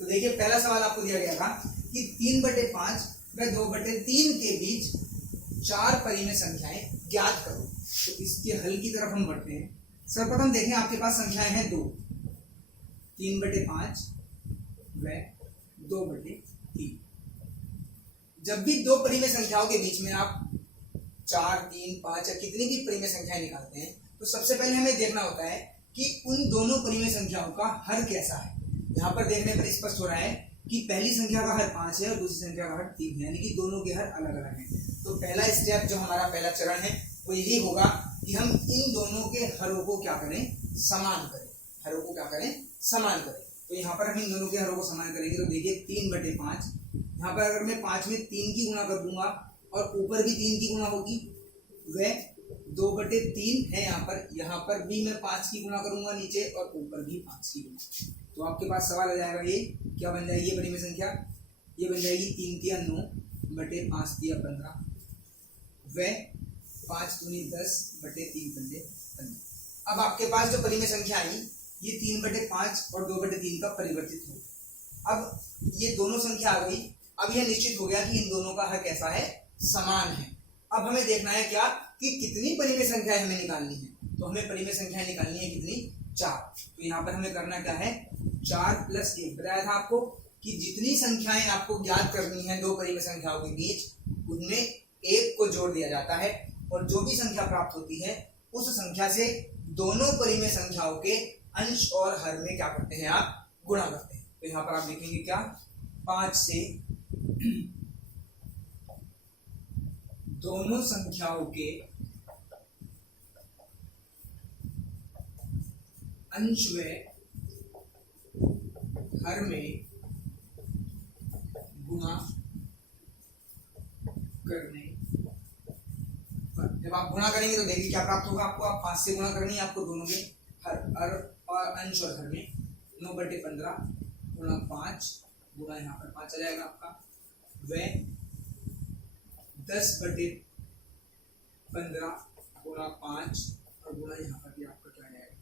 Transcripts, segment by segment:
तो देखिए पहला सवाल आपको दिया गया था कि 3/5 व 2/3 के बीच 4 परिमेय संख्याएं ज्ञात करो। तो इसके हल की तरफ हम बढ़ते हैं। सर्वप्रथम देखें आपके पास संख्याएं हैं 2, 3/5 व 2/3। जब भी दो परिमेय संख्याओं के बीच में आप 4, 3, 5 या कितनी भी परिमेय संख्याएं निकालते हैं तो सबसे पहले हमें देखना होता है कि उन दोनों परिमेय संख्याओं का हर कैसा है। यहाँ पर देखने पर स्पष्ट हो रहा है कि पहली संख्या का हर 5 है और दूसरी संख्या का हर 3 है, यानी कि दोनों के हर अलग अलग हैं। तो पहला स्टेप जो हमारा पहला चरण है वो यही होगा कि हम इन दोनों के हरों को क्या करें, समान करें। हरों को क्या करें, समान करें। तो यहाँ पर हम इन दोनों के हरों को समान करेंगे। तो देखिए 3/5, यहाँ पर अगर मैं 5 में 3 की गुणा कर दूंगा और ऊपर भी 3 की गुणा होगी, वह 2/3 है। यहाँ पर भी मैं 5 की गुणा करूंगा नीचे और ऊपर भी 5 की गुणा। तो आपके पास सवाल आ जाएगा, ये क्या बन जाएगी, ये परिमेय संख्या ये बन जाएगी 3 तिया 9 बटे 5 तिया 15 व 5 दूनी 10 बटे 3 पंजे 15। अब आपके पास जो परिमेय संख्या आई ये 3/5 और 2/3 का परिवर्तित हो गया। अब ये दोनों संख्या आ गई। अब यह निश्चित हो गया कि इन दोनों का हर कैसा है, समान है। अब हमें देखना है क्या कि कितनी परिमेय संख्याएं हमें निकालनी है। तो हमें परिमेय संख्याएं निकालनी है कितनी, 4। तो यहाँ पर हमें करना क्या है, 4 + 1। बताया था आपको कि जितनी संख्याएं आपको ज्ञात करनी है दो परिमेय संख्याओं के बीच, उनमें एक को जोड़ दिया जाता है और जो भी संख्या प्राप्त होती है उस संख्या से दोनों परिमेय संख्याओं के अंश और हर में क्या करते हैं, आप गुणा करते हैं। तो यहाँ पर आप देखेंगे क्या, 5 से दोनों संख्याओं के अंश व हर में गुणा करने पर, जब आप गुणा करेंगे तो देखिए क्या प्राप्त होगा आपको। आप 5 से गुणा करनी है आपको दोनों के हर और अंश और हर में। 9/15 गुणा 5 गुणा यहाँ पर 5 आ जाएगा आपका, व 10/15 गुणा 5 और गुणा यहाँ पर भी आपका क्या आएगा।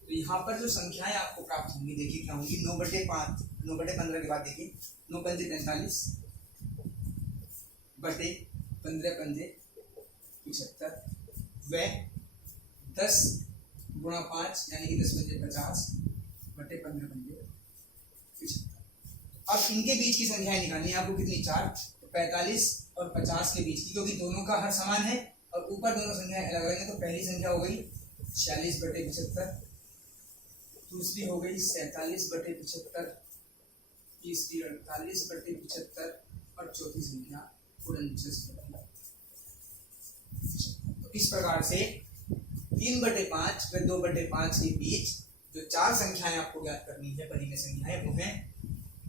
तो यहाँ पर जो संख्याएं आपको प्राप्त होंगी देखिए क्या होंगी, 9/5 9/15 के बाद देखिए 9 पंजे 45 बटे 15 पंजे 75 व 10 गुणा 5 यानी कि 10 पंजे 50 बटे 15 पंजे 75। अब इनके बीच की संख्याएं निकालनी है आपको कितनी, 4। तो 45 और 50 के बीच की, क्योंकि दोनों का हर समान है और ऊपर दोनों संख्याएं अलग अलग हैं। तो पहली संख्या हो गई 46/75, दूसरी हो गई 47/75, तीसरी 48/75 और चौथी संख्या 49/75। तो इस प्रकार से 3/5 व 2/5 के बीच जो 4 संख्याएं आपको ज्ञात करनी है परिमेय संख्याएं, वो हैं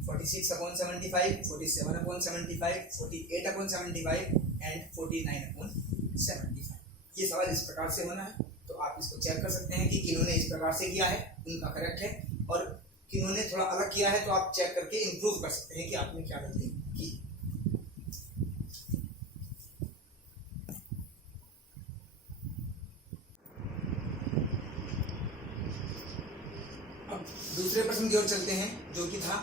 46/75, 47/75, 48/75 एंड 49/75। ये सवाल इस प्रकार से होना है। तो आप इसको चेक कर सकते हैं कि किन्होंने इस प्रकार से किया है उनका करेक्ट है, और किन्होंने थोड़ा अलग किया है तो आप चेक करके इम्प्रूव कर सकते हैं कि आपने क्या गलती की। अब दूसरे प्रश्न की ओर चलते हैं, जो कि था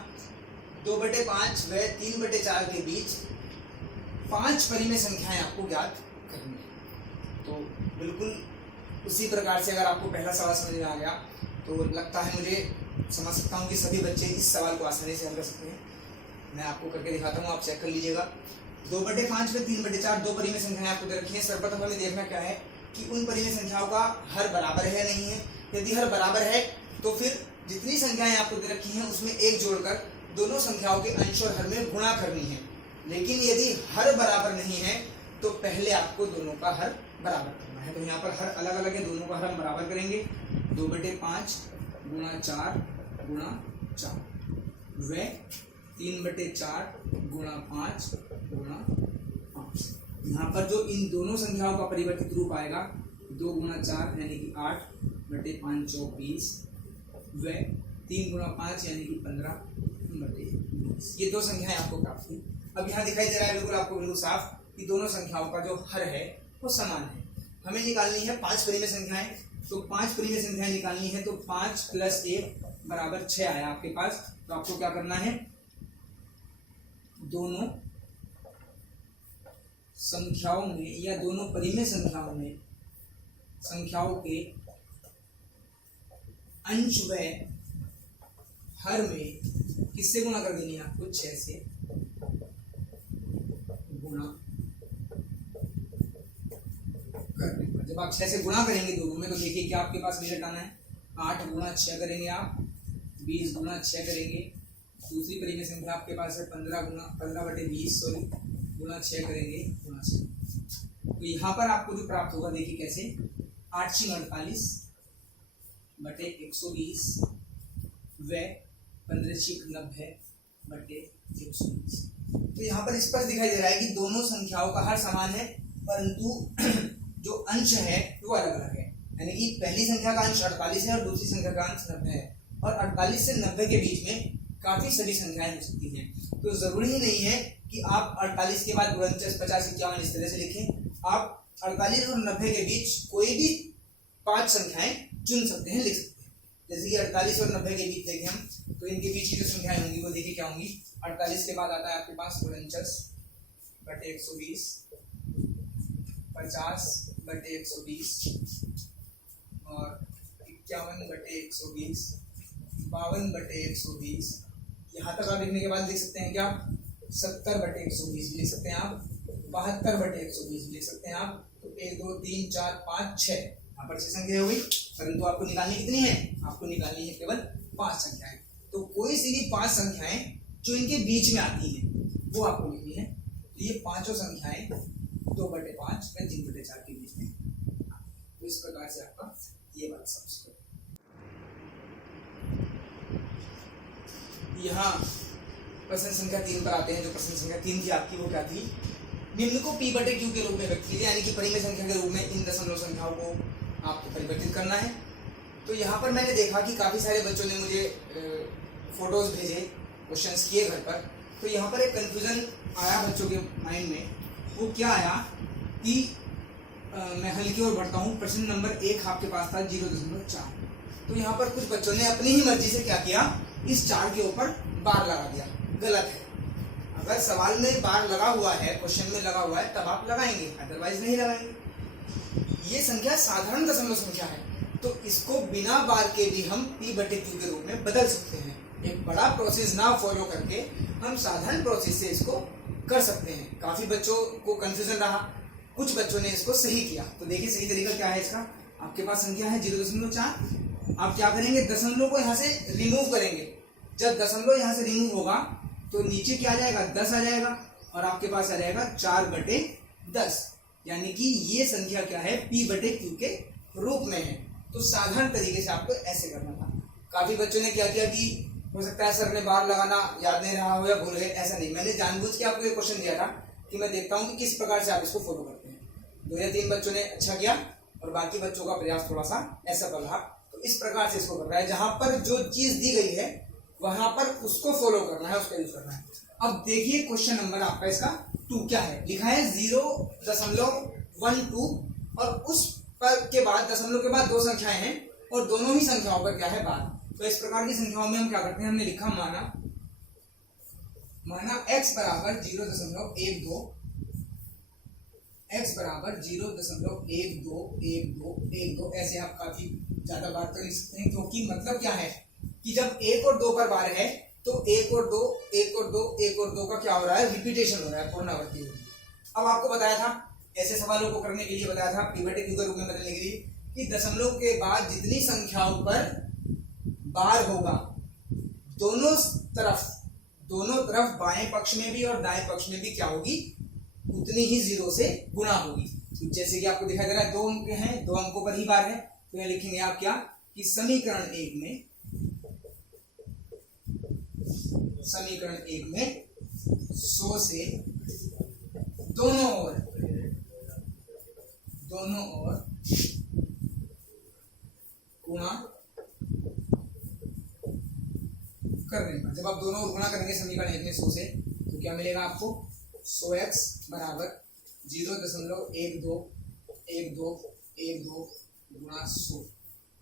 2/5 व 3/4 के बीच 5 परिमेय संख्याएं आपको ज्ञात करनी है। तो बिल्कुल उसी प्रकार से अगर आपको पहला सवाल समझ में आ गया तो लगता है, मुझे समझ सकता हूँ कि सभी बच्चे इस सवाल को आसानी से हल कर सकते हैं। मैं आपको करके दिखाता हूँ, आप चेक कर लीजिएगा। 2/5 व 3/4 दो परिमेय संख्याएं आपको दे रखी हैं। सर्वप्रथम हमें देखना क्या है कि उन परिमेय संख्याओं का हर बराबर है या नहीं है। यदि हर बराबर है तो फिर जितनी संख्याएं आपको दे रखी हैं उसमें एक जोड़कर दोनों संख्याओं के अंश और हर में गुणा करनी है। लेकिन यदि हर बराबर नहीं है तो पहले आपको दोनों का हर बराबर करना है। तो यहाँ पर हर अलग अलग है, दोनों का हर हम बराबर करेंगे। 2/5 गुणा 4 गुणा 4 व 3/4 गुणा 5 गुणा 5। यहाँ पर जो इन दोनों संख्याओं का परिवर्तित रूप आएगा 2 गुणा 4 यानी कि 8/5 24 व 3 गुणा 5 यानी कि 15/20। ये दो संख्याएं आपको प्राप्त हुई। अब यहाँ दिखाई दे रहा है बिल्कुल आपको बिल्कुल साफ कि दोनों संख्याओं का जो हर है वो समान है। हमें निकालनी है 5 परिमेय संख्याएं। तो 5 परिमेय संख्याएं निकालनी है तो 5 + 1 बराबर 6 आया आपके पास, तो आपको क्या करना है, दोनों संख्याओं में या दोनों परिमेय संख्याओं के अंश व हर में किससे गुणा कर देनी है आपको, 6 से गुणा करने पर। जब आप 6 से गुणा करेंगे दोनों में, तो देखिए क्या आपके पास रिजल्ट आना है, 8 गुणा 6 करेंगे आप, 20 गुणा 6 करेंगे। दूसरी परिमेय संख्या आपके पास है 15/20 सॉरी गुणा 6 करेंगे गुणा 6। तो यहाँ पर आपको जो प्राप्त होगा देखिए कैसे, 8 × 48 बटे 120 व 15 × 90 बटे 120। तो यहाँ पर स्पष्ट दिखाई दे रहा है कि दोनों संख्याओं का हर समान है, परंतु जो अंश है वो अलग अलग है। यानी कि पहली संख्या का अंश 48 है और दूसरी संख्या का अंश 90 है, और 48 से 90 के बीच में काफी सभी संख्याएं हो सकती हैं। तो जरूरी ही नहीं है कि आप 48 के बाद 49, 50, 51 इस तरह से लिखें। आप 48 और 90 के बीच कोई भी 5 संख्याएं चुन सकते हैं, लिख सकते हैं। जैसे कि 48 और 90 के बीच देखें हम, तो इनके बीच की जो संख्याएं होंगी वो देखिए क्या होंगी। 48 के बाद आता है आपके पास 49 बटे 120, 50 बटे 120 और 51 बटे 120, 52 बटे 120। यहाँ तक आप लिखने के बाद लिख सकते हैं क्या, 70 बटे 120 लिख सकते हैं आप, 72 बटे 120 लिख सकते हैं आप। तो 1 2 3 4 5 6 यहाँ पर 6 संख्या हो गई, परंतु आपको निकालनी कितनी है, आपको निकालनी है केवल 5 संख्याएं। तो कोई सी भी 5 संख्याएं जो इनके बीच में आती है वो आपको लिखनी है। तो ये पांचों संख्याएं 2/5 व 3/4 के बीच में। तो इस प्रकार से आपका ये बात समझ। यहाँ प्रश्न संख्या 3 पर आते हैं। जो प्रश्न संख्या 3 थी आपकी वो क्या थी, निम्न को p/q के रूप में व्यक्त कीजिए, यानी कि परिमेय संख्या के रूप में इन दशमलव संख्याओं को आपको परिवर्तित करना है। तो यहाँ पर मैंने देखा कि काफी सारे बच्चों ने मुझे फोटोज भेजे, क्वेश्चंस किए घर पर। तो यहाँ पर एक कंफ्यूजन आया बच्चों के माइंड में। वो क्या आया कि मैं हल की ओर बढ़ता हूँ। प्रश्न नंबर 1 आपके पास था 0.4। तो यहाँ पर कुछ बच्चों ने अपनी ही मर्जी से क्या किया, इस 4 के ऊपर बार लगा दिया। गलत है। अगर सवाल में बार लगा हुआ है, क्वेश्चन में लगा हुआ है, तब आप लगाएंगे, अदरवाइज नहीं लगाएंगे। ये संख्या साधारण दशमलव संख्या है, तो इसको बिना बार के भी हम p/q के रूप में बदल सकते हैं। एक बड़ा प्रोसेस ना फॉलो करके हम साधारण प्रोसेस से इसको कर सकते हैं। काफी बच्चों को कंफ्यूजन रहा, कुछ बच्चों ने इसको सही किया। तो देखिए सही तरीका क्या है इसका। आपके पास संख्या है 0.4। आप क्या करेंगे, दशमलव को यहाँ से रिमूव करेंगे। जब दशमलव यहाँ से रिमूव होगा तो नीचे क्या आ जाएगा, 10 आ जाएगा, और आपके पास आ जाएगा 4/10। यानी कि ये संख्या क्या है, p/q के रूप में है। तो साधारण तरीके से आपको ऐसे करना था। काफी बच्चों ने क्या किया कि हो सकता है सर ने बार लगाना याद नहीं रहा हो या भूल गए, ऐसा नहीं। मैंने जानबूझ के आपको ये क्वेश्चन दिया था कि मैं देखता हूँ कि किस प्रकार से आप इसको फॉलो करते हैं। 2 या 3 बच्चों ने अच्छा किया और बाकी बच्चों का प्रयास थोड़ा सा असफल रहा। तो इस प्रकार से इसको कर रहा है, जहां पर जो चीज दी गई है वहां पर उसको फॉलो करना है, उसका यूज करना है। अब देखिए क्वेश्चन नंबर आपका इसका 2 क्या है, लिखा है 0.12 और उस पर के बाद दशमलव के बाद 2 संख्याएं हैं और दोनों ही संख्याओं पर क्या है बार। तो इस प्रकार की संख्याओं में हम क्या करते हैं, हमने लिखा माना x बराबर 0.12, x बराबर 0.1212, ऐसे आप काफी ज्यादा बार कर सकते हैं। क्योंकि मतलब क्या है कि जब 1 और 2 पर बार है तो 1 और 2, 1 और 2, 1 और 2 का क्या हो रहा है, रिपीटेशन हो रहा है, पुनरावृत्ति हो रही है। अब आपको बताया था, ऐसे सवालों को करने के लिए बताया था p/q के रूप में बदलने के लिए, कि दशमलव के बाद जितनी संख्याओं पर बार होगा दोनों तरफ बाएं पक्ष में भी और दाएं पक्ष में भी क्या होगी, उतनी ही 0 से गुणा होगी। तो जैसे कि आपको दिखाई दे रहा है 2 अंक हैं, 2 अंकों पर ही बार है। तो यह लिखेंगे आप क्या कि समीकरण 1 में 100 से दोनों ओर गुणा करने पर, जब आप दोनों ओर गुणा करेंगे समीकरण 1 में 100 से, तो क्या मिलेगा आपको, 100x बराबर 0.1212 गुणा 100।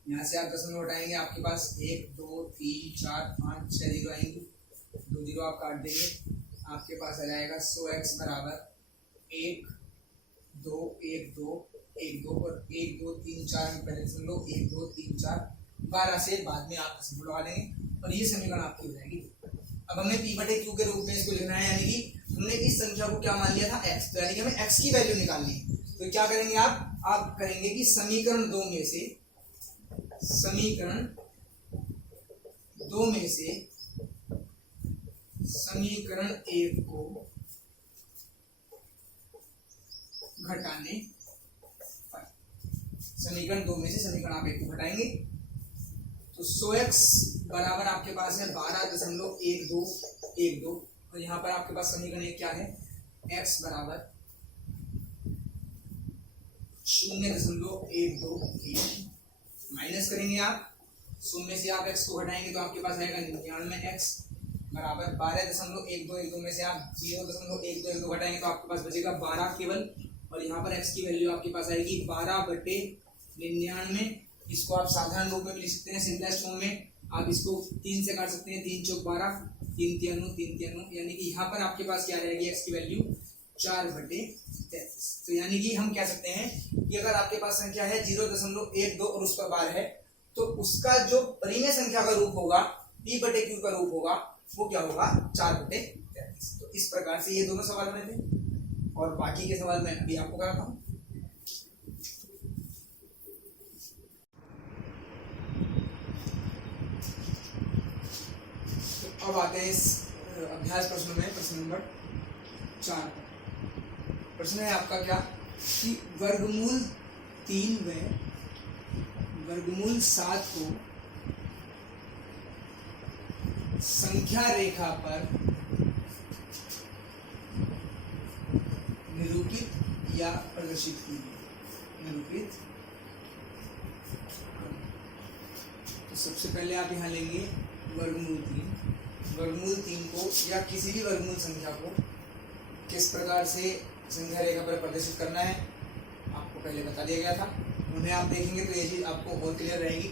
यहाँ से आप दशमलव हटाएंगे, आपके पास 1 2 3 4 5 6 जीरो आएंगी, 2 जीरो आप काट देंगे, आपके पास आ जाएगा 100x बराबर 1 2 1 2 1 2 और 1 2 3 4 में पहले दशमलव 1 2 3 4 12 से बाद में आप दशमलव लगा लेंगे और ये समीकरण आपकी हो जाएगी। अब हमें p बटे q के रूप में इसको लिखना है, यानी कि हमने इस संख्या को क्या मान लिया था x, तो यानी कि हमें x की वैल्यू निकालनी है। तो क्या करेंगे आप करेंगे कि समीकरण दो में से समीकरण समीकरण 1 को घटाने पर, समीकरण 2 में से समीकरण आप 1 को घटाएंगे तो 100x बराबर आपके पास है 12.1212 और यहाँ पर आपके पास समीकरण 1 क्या है, x बराबर 0.123 माइनस करेंगे आप, शून्य से आप x को घटाएंगे तो आपके पास आएगा 99x बराबर 12.1212 में से आप 0.1212 घटाएंगे तो आपके पास बचेगा 12 केवल, और यहाँ पर x की वैल्यू आपके पास आएगी 12/99। इसको आप साधारण रूप में भी लिख सकते हैं, सिंपलेस्ट फॉर्म में आप इसको 3 से काट सकते हैं, 3 चौक 12 3 3 यानी कि यहाँ पर आपके पास क्या रहेगी x की वैल्यू 4/33। तो यानी कि हम कह सकते हैं कि अगर आपके पास संख्या है 0.12 और उस पर बार है तो उसका जो परिमेय संख्या का रूप होगा p बटे q का रूप होगा वो क्या होगा 4/33। तो इस प्रकार से ये दोनों सवाल बने थे और बाकी के सवाल मैं अभी आपको कराता हूँ। तो अब आते हैं इस अभ्यास प्रश्नों में, प्रश्न नंबर 4। प्रश्न है आपका क्या कि वर्गमूल 3 व वर्गमूल 7 को संख्या रेखा पर निरूपित या प्रदर्शित कीजिए। निरूपित, तो सबसे पहले आप यहाँ लेंगे वर्गमूल 3। वर्गमूल 3 को या किसी भी वर्गमूल संख्या को किस प्रकार से संख्या रेखा पर प्रदर्शित करना है आपको पहले बता दिया गया था, उन्हें आप देखेंगे तो ये चीज़ आपको और क्लियर रहेगी।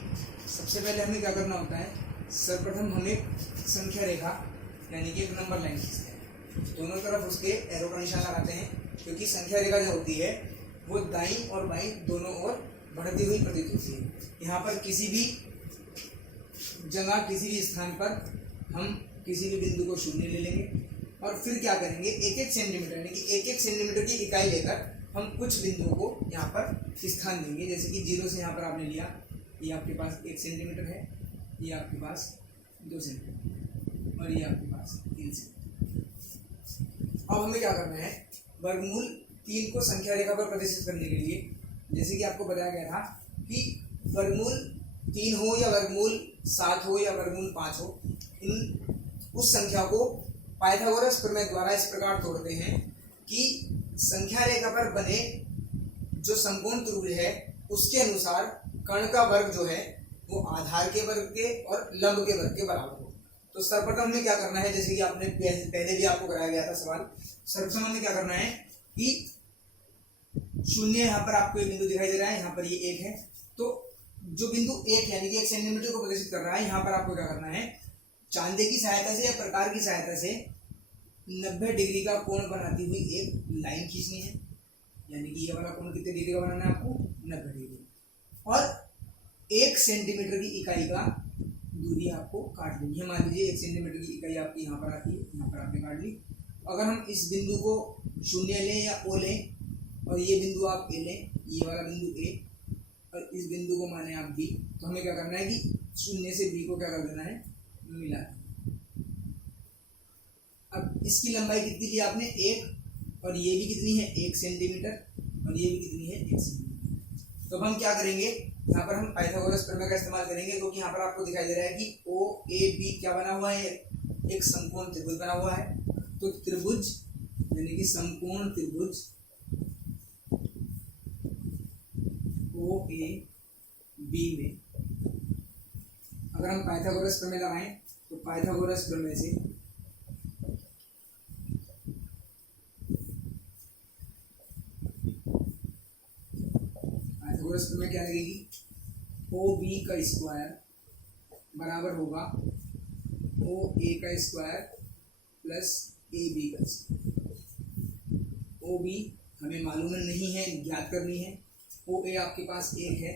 सबसे पहले हमें क्या करना होता है, सर्वप्रथम हमें संख्या रेखा यानी कि एक नंबर लाइन खींचते हैं, दोनों तरफ उसके एरो का निशान लगाते हैं, क्योंकि संख्या रेखा जो होती है वो दाईं और बाईं दोनों ओर बढ़ती हुई प्रतीत होती है। यहाँ पर किसी भी जगह किसी भी स्थान पर हम किसी भी बिंदु को शून्य ले लेंगे और फिर क्या करेंगे, 1-1 सेंटीमीटर यानी कि 1-1 सेंटीमीटर की इकाई लेकर हम कुछ बिंदुओं को यहाँ पर स्थान देंगे। जैसे कि 0 से यहाँ पर आपने लिया, ये आपके पास 1 सेंटीमीटर है, ये आपके पास 2 सेंटीमीटर और ये आपके पास 3 सेंटीमीटर। अब हमें क्या करना है, वर्गमूल 3 को संख्या रेखा पर प्रदर्शित करने के लिए, जैसे कि आपको बताया गया था कि वर्गमूल 3 हो या वर्गमूल 7 हो या वर्गमूल 5 हो, इन उस संख्या को पाइथागोरस प्रमेय द्वारा इस प्रकार तोड़ते हैं कि संख्या रेखा पर बने जो समकोण त्रिभुज है उसके अनुसार कर्ण का वर्ग जो है वो आधार के वर्ग के और लंब के वर्ग के बराबर हो। तो सर्वप्रथम हमें क्या करना है, जैसे कि आपने पहले भी आपको कराया गया था सवाल, सर्वप्रथम हमें क्या करना है कि शून्य यहाँ पर आपको एक बिंदु दिखाई दे रहा है, यहाँ पर ये 1 है, तो जो बिंदु 1 यानी कि 1 सेंटीमीटर को प्रदर्शित कर रहा है, यहाँ पर आपको क्या करना है, चांदे की सहायता से या प्रकार की सहायता से 90 डिग्री का कोण बनाती हुई एक लाइन खींचनी है। यानी कि ये वाला कोण कितने डिग्री का बनाना है आपको, 90 डिग्री, और 1 सेंटीमीटर की इकाई का दूरी आपको काट लेनी है। मान लीजिए 1 सेंटीमीटर की इकाई आपकी यहाँ पर आती है, यहाँ पर आपने काट ली। अगर हम इस बिंदु को शून्य लें या ओ लें और ये बिंदु आप ए लें, ये वाला बिंदु ए, और इस बिंदु को माने आप बी, तो हमें क्या करना है कि शून्य से बी को क्या कर देना है, मिला। अब इसकी लंबाई कितनी ली आपने, 1, और ये भी कितनी है 1 सेंटीमीटर, और ये भी कितनी है 1 सेंटीमीटर। तो हम क्या करेंगे, यहाँ पर हम पाइथागोरस प्रमेय का इस्तेमाल करेंगे, क्योंकि यहाँ पर आपको दिखाई दे रहा है कि ओ ए बी क्या बना हुआ है, एक समकोण त्रिभुज बना हुआ है। तो त्रिभुज यानी कि समकोण त्रिभुज ओ ए बी में अगर हम पाइथागोरस प्रमेय लगाएं तो पाइथागोरस प्रमेय से पाइथागोरस प्रमेय क्या लगेगी, ओ बी का स्क्वायर बराबर होगा ओ ए का स्क्वायर प्लस ए बी का स्क्वायर। ओ बी हमें मालूम नहीं है, ज्ञात करनी है। ओ ए आपके पास एक है,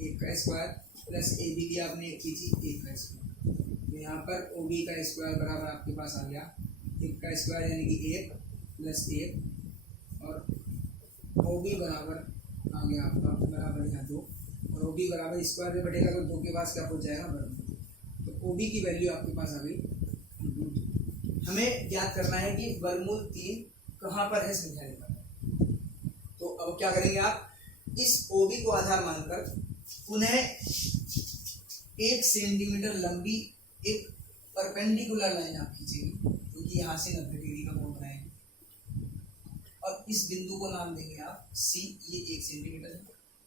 एक का स्क्वायर प्लस ए बी भी आपने एक कीजिए, एक का स्क्वायर। तो यहाँ पर ओ बी का स्क्वायर बराबर आपके पास आ गया एक का स्क्वायर यानी कि एक प्लस एक, और ओ बी बराबर आ गया आपका बराबर यहाँ दो, और ओ बी बराबर स्क्वायर में बढ़ेगा तो दो के पास क्या पहुँच जाएगा वर्गमूल। तो ओ बी की वैल्यू आपके पास आ गई। हमें ज्ञात करना है कि वर्गमूल 3 कहाँ पर है संख्या रेखा पर। तो अब क्या करेंगे आप, इस ओ बी को आधार मानकर पुनः 1 सेंटीमीटर लंबी एक परपेंडिकुलर लाइन आप खींचेंगे, क्योंकि यहाँ से 90 डिग्री का कोण बनाएंगे, और इस बिंदु को नाम देंगे आप सी, ये 1 सेंटीमीटर है,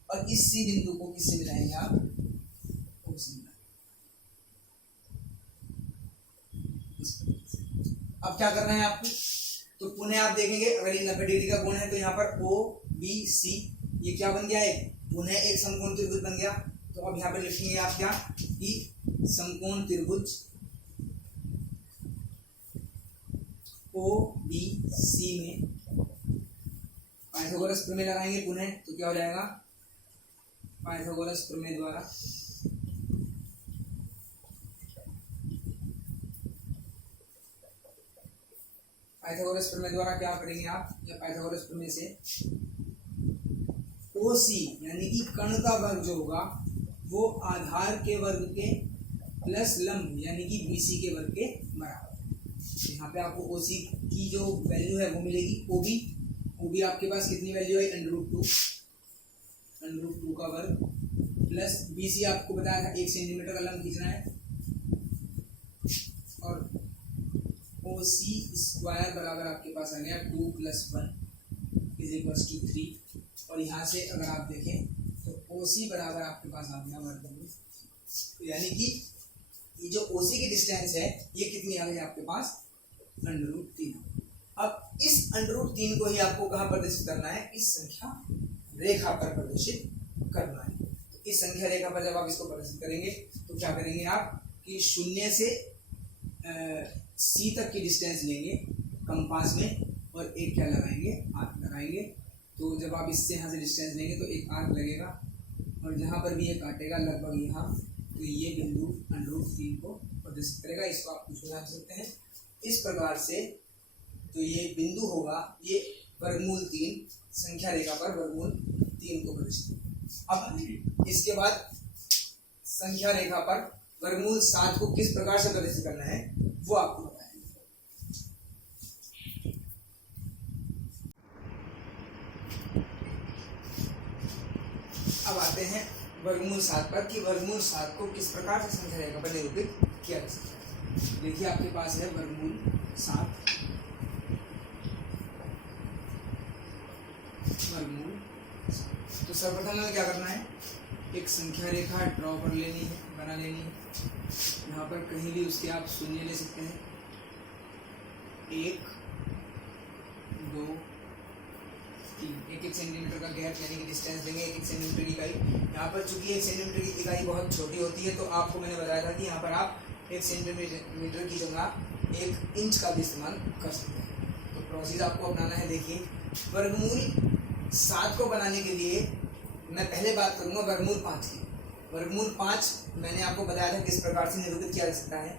और इस सी बिंदु को किससे मिलाएंगे आप, ओ से मिलाएंगे। अब क्या करना है आपको, तो पुनः आप देखेंगे अगर ये 90 डिग्री का कोण है तो यहाँ पर ओ बी सी ये क्या बन गया है, पुनः एक समकोण त्रिभुज बन गया। तो अब यहाँ पर लिखेंगे आप क्या कि समकोण त्रिभुज ओ बी सी में पाइथागोरस प्रमेय लगाएंगे पुनः, तो क्या हो जाएगा, पाइथागोरस प्रमेय द्वारा पाइथागोरस प्रमेय द्वारा क्या करेंगे आप, या पाइथागोरस प्रमेय से ओ सी यानी कि कण का वर्ग जो होगा वो आधार के वर्ग के प्लस लंब यानी कि बीसी के वर्ग के बराबर। यहाँ पे आपको ओ सी की जो वैल्यू है वो मिलेगी ओ बी आपके पास कितनी वैल्यू है, √2 का वर्ग प्लस बीसी आपको बताया था 1 सेंटीमीटर का लंब खींचना है, और ओ सी स्क्वायर बराबर आपके पास आ गया 2 + 1 = 3, और यहाँ से अगर आप देखें तो ओ सी बराबर आपके पास आ गया वर्गमूल। तो यानी कि ये जो ओ सी की डिस्टेंस है ये कितनी आ गई आपके पास, √3। अब इस √3 को ही आपको कहाँ प्रदर्शित करना है, इस संख्या रेखा पर प्रदर्शित करना है। तो इस संख्या रेखा पर जब आप इसको प्रदर्शित करेंगे तो क्या करेंगे आप कि 0 से सी तक की डिस्टेंस लेंगे कंपास में, और एक क्या लगाएंगे, आर्क लगाएंगे। तो जब आप इससे यहाँ से डिस्टेंस लेंगे तो एक आर्क लगेगा, और जहाँ पर भी ये काटेगा लगभग यहाँ, तो ये बिंदु √3 को प्रदर्शित करेगा। इसको आप कुछ बना सकते हैं इस प्रकार से। तो ये बिंदु होगा ये वर्गमूल 3 संख्या रेखा पर वर्गमूल 3 को प्रदर्शित। अब इसके बाद संख्या रेखा पर वर्गमूल 7 को किस प्रकार से प्रदर्शित करना है वो आपको बताएंगे। अब आते हैं वर्गमूल 7 पर कि वर्गमूल 7 को किस प्रकार से संख्या रेखा पर निरूपित किया जा सकता है। देखिए आपके पास है वर्गमूल 7, वर्गमूल। तो सर्वप्रथम हमें क्या करना है, एक संख्या रेखा ड्रॉ कर लेनी है, बना लेनी है। यहाँ पर कहीं भी उसके आप शून्य ले सकते हैं, 1 2 3, 1 सेंटीमीटर का गैप यानी कि डिस्टेंस देंगे 1 सेंटीमीटर की इकाई। यहाँ पर चूंकि 1 सेंटीमीटर की इकाई बहुत छोटी होती है तो आपको मैंने बताया था कि यहाँ पर आप 1 सेंटीमीटर की जगह 1 इंच का भी इस्तेमाल कर सकते हैं। तो प्रोसीजर आपको अपनाना है। देखिए वर्गमूल 7 को बनाने के लिए मैं पहले बात करूँगा वर्गमूल 5 की। वर्गमूल 5 मैंने आपको बताया था किस प्रकार से निरूपित किया जा सकता है।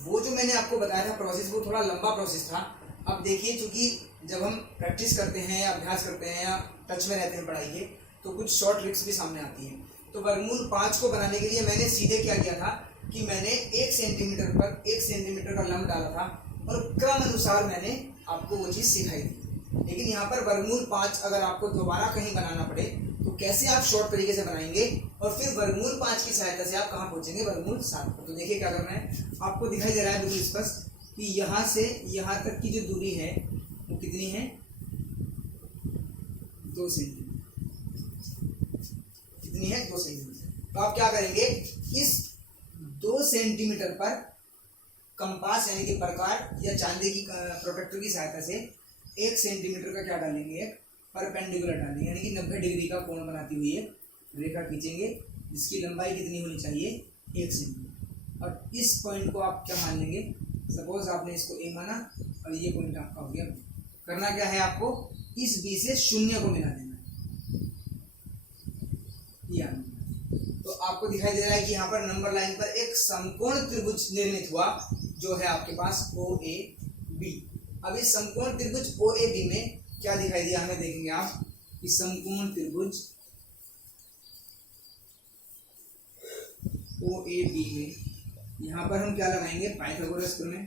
वो जो मैंने आपको बताया था प्रोसेस वो थोड़ा लंबा प्रोसेस था। अब देखिए चूंकि जब हम प्रैक्टिस करते हैं या अभ्यास करते हैं या टच में रहते हैं पढ़ाई के, तो कुछ शॉर्ट ट्रिक्स भी सामने आती हैं। तो वर्गमूल 5 को बनाने के लिए मैंने सीधे क्या किया था कि मैंने 1 सेंटीमीटर पर 1 सेंटीमीटर का लंब डाला था और क्रम अनुसार मैंने आपको वो चीज़ सिखाई थी। लेकिन यहाँ पर वर्गमूल 5 अगर आपको दोबारा कहीं बनाना पड़े तो कैसे आप शॉर्ट तरीके से बनाएंगे और फिर वर्गमूल 5 की सहायता से आप कहाँ पहुँचेंगे, वर्गमूल 7 पर। तो देखिए क्या करना है, आपको दिखाई दे रहा है बिल्कुल स्पष्ट कि यहाँ से यहाँ तक की जो दूरी है वो कितनी है, 2 सेंटीमीटर। कितनी है, 2 सेंटीमीटर। तो आप क्या करेंगे, इस 2 सेंटीमीटर पर कंपास यानी कि प्रकार या चांदी की प्रोटेक्टर की सहायता से 1 सेंटीमीटर का क्या डालेंगे, एक परपेंडिकुलर डालेंगे यानी कि 90 डिग्री का कोण बनाती हुई एक रेखा खींचेंगे जिसकी लंबाई कितनी होनी चाहिए, 1 सेंटीमीटर। और इस पॉइंट को आप क्या मान लेंगे, सपोज आपने इसको ए माना और ये पॉइंट आपका हो गया। करना क्या है आपको, इस बी से शून्य को मिला देना है, तो आपको दिखाई दे रहा है कि यहाँ पर नंबर लाइन पर एक समकोण त्रिभुज निर्मित हुआ जो है आपके पास ओ ए बी। अब इस समकोण त्रिभुज ओ ए बी में क्या दिखाई दिया हमें, देखेंगे आप कि समकोण त्रिभुज ओ ए बी में यहाँ पर हम क्या लगाएंगे, पाइथागोरस प्रमेय।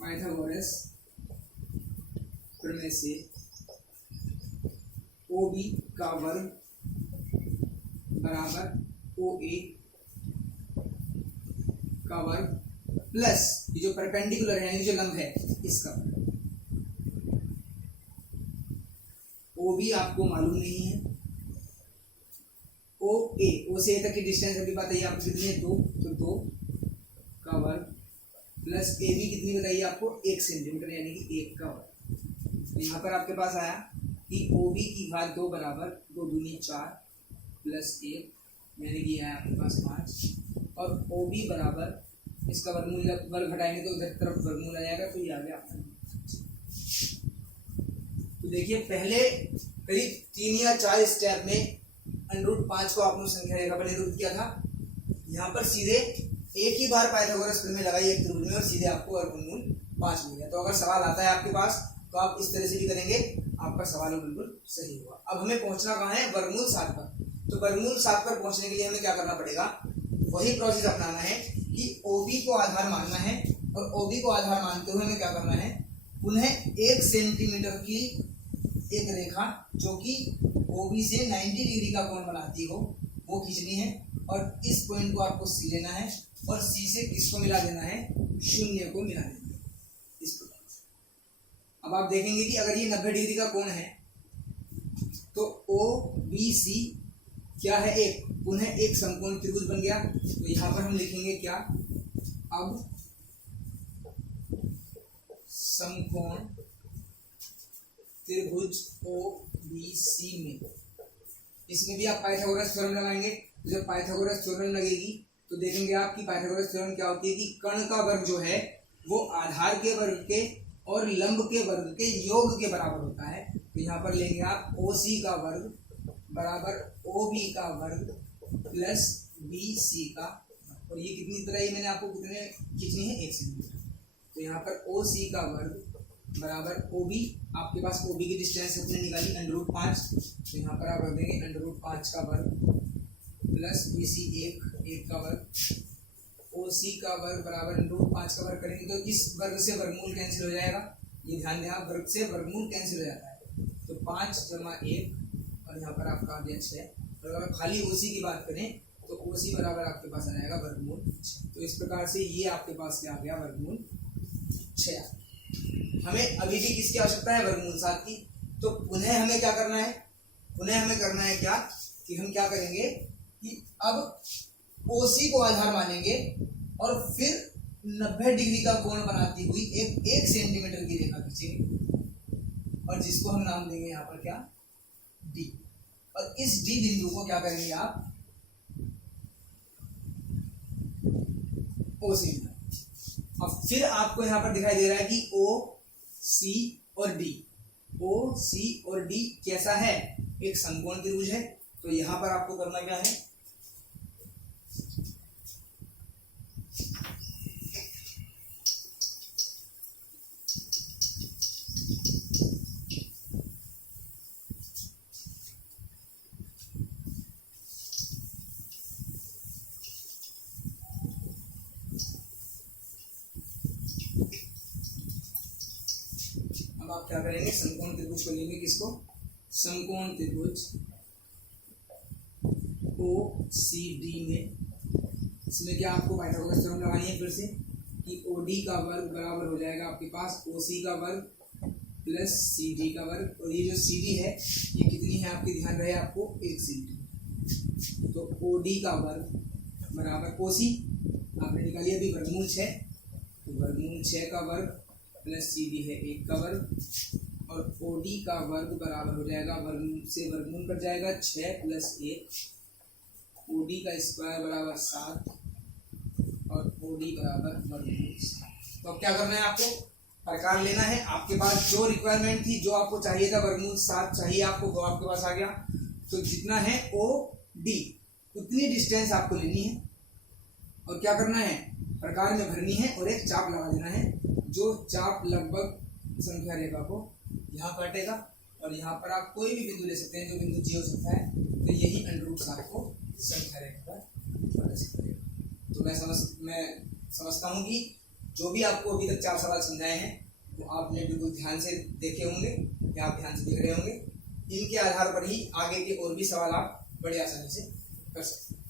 पाइथागोरस प्रमेय से ओ बी का वर्ग बराबर ओ ए का वर्ग प्लस ये जो परपेंडिकुलर है यानी जो लंब है इसका वर्ग। ओ बी आपको मालूम नहीं है, ओ से ए तक की डिस्टेंस अभी बताइए आपको कितनी है, 2, तो 2 का वर्ग प्लस ए बी कितनी बताइए आपको, 1 सेंटीमीटर यानी कि 1 का वर्ग। तो यहाँ पर आपके पास आया कि ओ बी की घात 2 बराबर 2 दूनी 4 प्लस 1 यानी कि आया आपके पास 5 और ओ बी बराबर इसका वर्गमूल, वर्ग घटाएंगे तो उधर तरफ वर्गमूल आ जाएगा, तो ये आ गया आपका। तो देखिए पहले करीब 3 या 4 स्टेप में √5 को आपने संख्या रेखा पर निरूपित किया था। यहाँ पर सीधे एक ही बार पाइथागोरस प्रमेय लगाई एक त्रिभुज में और सीधे आपको वर्गमूल 5 मिल गया। तो अगर सवाल आता है आपके पास तो आप इस तरह से भी करेंगे, आपका सवाल बिल्कुल सही होगा। अब हमें पहुंचना कहाँ है, वर्गमूल 7 पर। तो वर्गमूल 7 पर पहुंचने के लिए हमें क्या करना पड़ेगा, वही प्रोसेस अपनाना है कि OB को आधार मानना है और OB को आधार मानते हुए हमें क्या करना है, पुनः 1 सेंटीमीटर की एक रेखा जो कि OB से 90 डिग्री का कोण बनाती हो वो खींचनी है और इस पॉइंट को आपको C लेना है और C से किसको मिला देना है, 0 को मिला देना है इस प्रकार से। अब आप देखेंगे कि अगर ये 90 डिग्री का कोण है तो OBC क्या है, एक पुनः एक समकोण त्रिभुज बन गया। तो यहाँ पर हम लिखेंगे क्या, अब समकोण त्रिभुज OBC में, इसमें भी आप पाइथागोरस थ्योरम लगाएंगे। जब पाइथागोरस थ्योरम लगेगी तो देखेंगे आप कि पाइथागोरस थ्योरम क्या होती है कि कर्ण का वर्ग जो है वो आधार के वर्ग के और लंब के वर्ग के योग के बराबर होता है। तो यहाँ पर लेंगे आप OC का वर्ग बराबर OB का वर्ग प्लस BC का, और ये कितनी तरह, ये मैंने आपको कितने खींचनी है, 1 सेंटीमीटर। तो यहाँ पर OC का वर्ग बराबर OB, आपके पास OB की डिस्टेंस अपने निकाली √5, तो यहाँ पर आप रख देंगे √5 का वर्ग प्लस BC 1 का वर्ग, OC का वर्ग बराबर √5 का वर्ग करेंगे तो इस वर्ग से वर्गमूल कैंसिल हो जाएगा। ये ध्यान दें आप, वर्ग से वर्गमूल कैंसिल हो जाता है। तो 5 + 1 और यहाँ पर आपका आ गया 6। और अगर खाली OC की बात करें तो OC बराबर आपके पास आ जाएगा वर्गमूल 6। तो इस प्रकार से ये आपके पास क्या आ गया, वर्गमूल 6। हमें अभी भी किसकी आवश्यकता है, वर्गमूल 7 की। तो पुनः हमें क्या करना है, पुनः हमें करना है क्या कि हम क्या करेंगे कि अब OC को आधार मानेंगे और फिर 90 डिग्री का कोण बनाती हुई एक 1 सेंटीमीटर की रेखा खींचेंगे और जिसको हम नाम देंगे यहाँ पर क्या, D। और इस D बिंदु को क्या करेंगे आप, O से। अब फिर आपको यहाँ पर दिखाई दे रहा है कि OC और D, OC और D कैसा है, एक समकोण त्रिभुज है। तो यहाँ पर आपको करना क्या है, आप क्या करेंगे, समकोण त्रिभुज को लेंगे, किसको, समकोण त्रिभुज OCD में। इसमें क्या आपको पाइथागोरस थ्योरम लगानी है फिर से कि OD का वर्ग बराबर हो जाएगा आपके पास OC का वर्ग प्लस CD का वर्ग। और ये जो CD है ये कितनी है आपकी, ध्यान रहे आपको, 1 सेंटीमीटर। तो OD का वर्ग बराबर OC आपने निकाली अभी वर्गमूल 6, तो वर्गमूल 6 का वर्ग प्लस CD है 1 का वर्ग और ओडी का वर्ग बराबर हो जाएगा, वर्ग से वर्गमूल कर जाएगा 6 + 1, ओडी का स्क्वायर बराबर 7 और ओडी बराबर वर्गमूल 7। तो अब क्या करना है, आपको प्रकार लेना है। आपके पास जो रिक्वायरमेंट थी, जो आपको चाहिए था, वर्गमूल 7 चाहिए आपको, वो आपके पास आ गया। तो जितना है ओ डी उतनी डिस्टेंस आपको लेनी है और क्या करना है, प्रकार में भरनी है और एक चाप लगा देना है। जो चाप लगभग संख्या रेखा को यहाँ काटेगा और यहाँ पर आप कोई भी बिंदु ले सकते हैं, जो बिंदु जी हो सकता है। तो यही √7 को संख्या रेखा पर प्रदर्शित करेगा। तो मैं समझता हूँ कि जो भी आपको अभी तक 4 सवाल समझाए हैं वो आपने बिल्कुल ध्यान से देखे होंगे या आप ध्यान से देख रहे होंगे। इनके आधार पर ही आगे के और भी सवाल आप बड़ी आसानी से कर सकते हैं।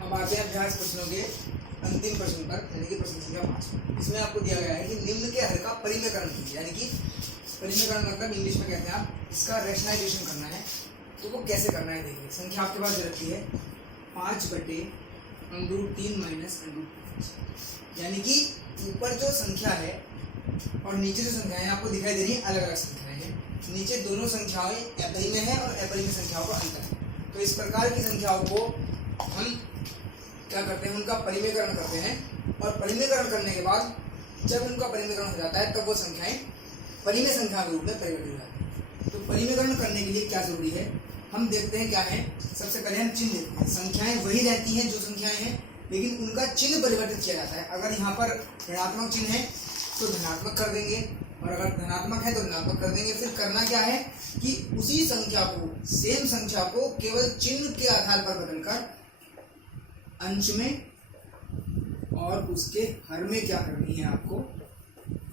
अब आते हैं अभ्यास प्रश्नों के अंतिम प्रश्न पर, यानी कि प्रश्न संख्या 5। इसमें आपको दिया गया है कि निम्न के हर का परिमेयकरण कीजिए, यानी कि परिमेयकरण मतलब इंग्लिश में कहते हैं आप इसका रैशनलाइजेशन करना है। तो वो कैसे करना है, देखिए संख्या आपके पास दे रखी है 5/√3 - √5, यानी कि ऊपर जो संख्या है और नीचे जो संख्याएं आपको दिखाई दे रही है अलग अलग संख्याएं हैं। नीचे दोनों संख्याएं अपरिमेय है और अपरिमेय संख्याओं का अंतर है। तो इस प्रकार की संख्याओं को हम क्या करते हैं, उनका परिमेयकरण करते हैं और परिमेयकरण करने के बाद जब उनका परिमेयकरण हो जाता है तब वो संख्याएं परिमेय संख्या के रूप में परिवर्तित हो जाती है। तो परिमेयकरण करने के लिए क्या जरूरी है, हम देखते हैं क्या है। सबसे पहले हम चिन्ह देखते हैं। संख्याएं वही रहती हैं जो संख्याएं हैं, लेकिन उनका चिन्ह परिवर्तित किया जाता है। अगर यहाँ पर ऋणात्मक चिन्ह है तो धनात्मक कर देंगे, और अगर धनात्मक है तो ऋणात्मक कर देंगे। फिर करना क्या है कि उसी संख्या को, सेम संख्या को केवल चिन्ह के आधार पर बदलकर अंश में और उसके हर में क्या करनी है, आपको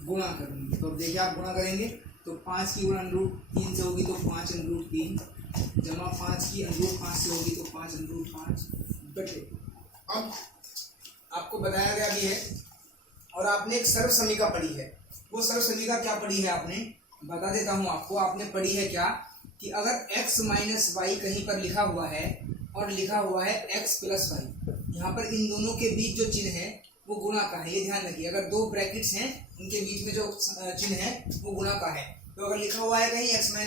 गुणा करनी है। तो अब देखिए आप गुणा करेंगे तो 5 की गुणा √3 से होगी तो 5√3 जमा 5 की √5 से होगी तो 5√5 बटे। अब आपको बताया गया भी है और आपने एक सर्व समीका पढ़ी है। वो सर्व समीका क्या पढ़ी है आपने, बता देता हूँ आपको। आपने पढ़ी है क्या कि अगर x - y कहीं पर लिखा हुआ है और लिखा हुआ है x + y, यहाँ पर इन दोनों के बीच जो चिन्ह है वो गुणा का है, ये ध्यान रखिए। अगर दो ब्रैकेट्स हैं उनके बीच में जो चिन्ह है वो गुणा का है। तो अगर लिखा हुआ है कहीं x - y ×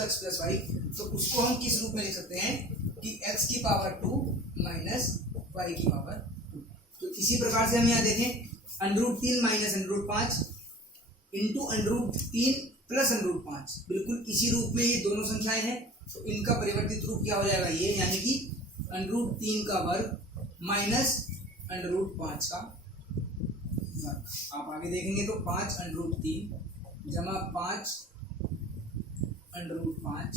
x + y, तो उसको हम किस रूप में लिख सकते हैं कि x की पावर 2 माइनस y की पावर 2। तो इसी प्रकार से हम यहाँ देखें √3 - √5 इंटू √3 + √5, बिल्कुल इसी रूप में ये दोनों संख्याएं हैं। तो इनका परिवर्तित रूप क्या हो जाएगा, ये यानी कि √3 का वर्ग माइनस √5 का वर्ग। आप आगे देखेंगे तो 5√3 जमा 5√5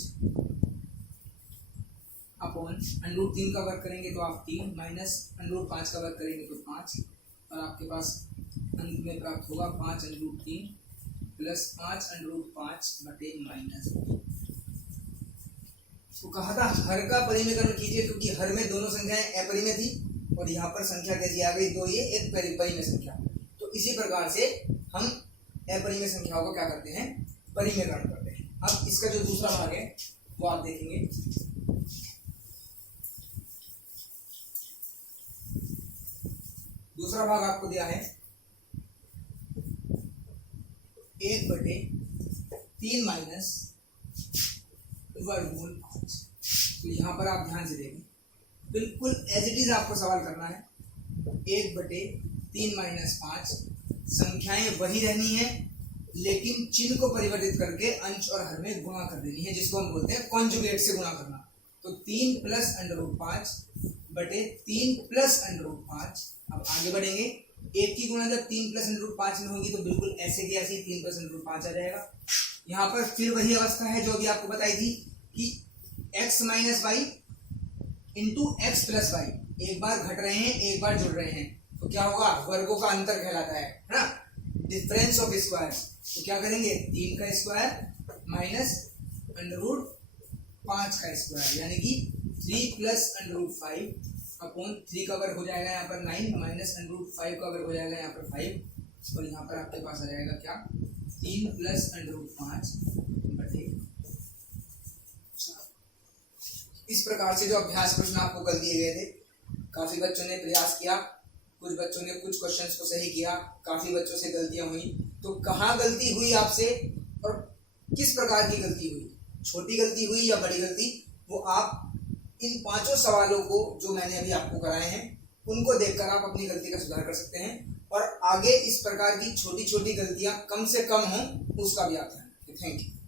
अपॉन √3 का वर्ग करेंगे तो आप 3 माइनस √5 का वर्ग करेंगे तो 5, और आपके पास अंत में प्राप्त होगा 5√3 + 5√5 बटे माइनस। तो कहा था हर का परिमेयकरण कीजिए, क्योंकि हर में दोनों संख्याएं अपरिमेय थी और यहाँ पर संख्या कैसी आ गई, 2 ये एक परिमेय संख्या। तो इसी प्रकार से हम अपरिमेय संख्याओं को क्या करते हैं, परिमेयकरण करते हैं। अब इसका जो दूसरा भाग है वो आप देखेंगे। दूसरा भाग आपको दिया है 1/3 माइनस वर्गमूल 5। तो यहाँ पर आप ध्यान से देखें, बिल्कुल एज इट इज आपको सवाल करना है। 1/3 माइनस 5, संख्याएं वही रहनी है लेकिन चिन्ह को परिवर्तित करके अंश और हर में गुणा कर देनी है, जिसको हम बोलते हैं कॉन्जुगेट से गुणा करना। तो 3 + √5 बटे 3 + √5। अब आगे बढ़ेंगे, एक की गुणा जब 3 + √5 में होगी तो बिल्कुल ऐसे की ऐसे 3 + √5 आ जाएगा। यहाँ पर फिर वही अवस्था है जो अभी आपको बताई थी कि x - y into x + y, एक बार घट रहे हैं एक बार जुड़ रहे हैं, तो क्या होगा, वर्गों का अंतर कहलाता है ना, डिफरेंस ऑफ स्क्वायर। तो क्या करेंगे, 3 का स्क्वायर माइनस √5 का स्क्वायर, यानी कि 3 + √5 अपॉन 3 का वर्ग हो जाएगा यहाँ पर 9 माइनस √5 का वर्ग हो जाएगा यहाँ पर 5, और यहाँ पर आपके पास आ जाएगा क्या, 3 + √5 बटे 4। इस प्रकार से जो अभ्यास प्रश्न आपको कल दिए गए थे, काफी बच्चों ने प्रयास किया कुछ बच्चों ने कुछ क्वेश्चंस को सही किया, काफी बच्चों से गलतियां हुई। तो कहाँ गलती हुई आपसे और किस प्रकार की गलती हुई, छोटी गलती हुई या बड़ी गलती, वो आप इन 5 सवालों को जो मैंने अभी आपको कराए हैं उनको देखकर आप अपनी गलती का सुधार कर सकते हैं और आगे इस प्रकार की छोटी छोटी गलतियां कम से कम हों उसका भी आप ध्यान रखें। Thank you.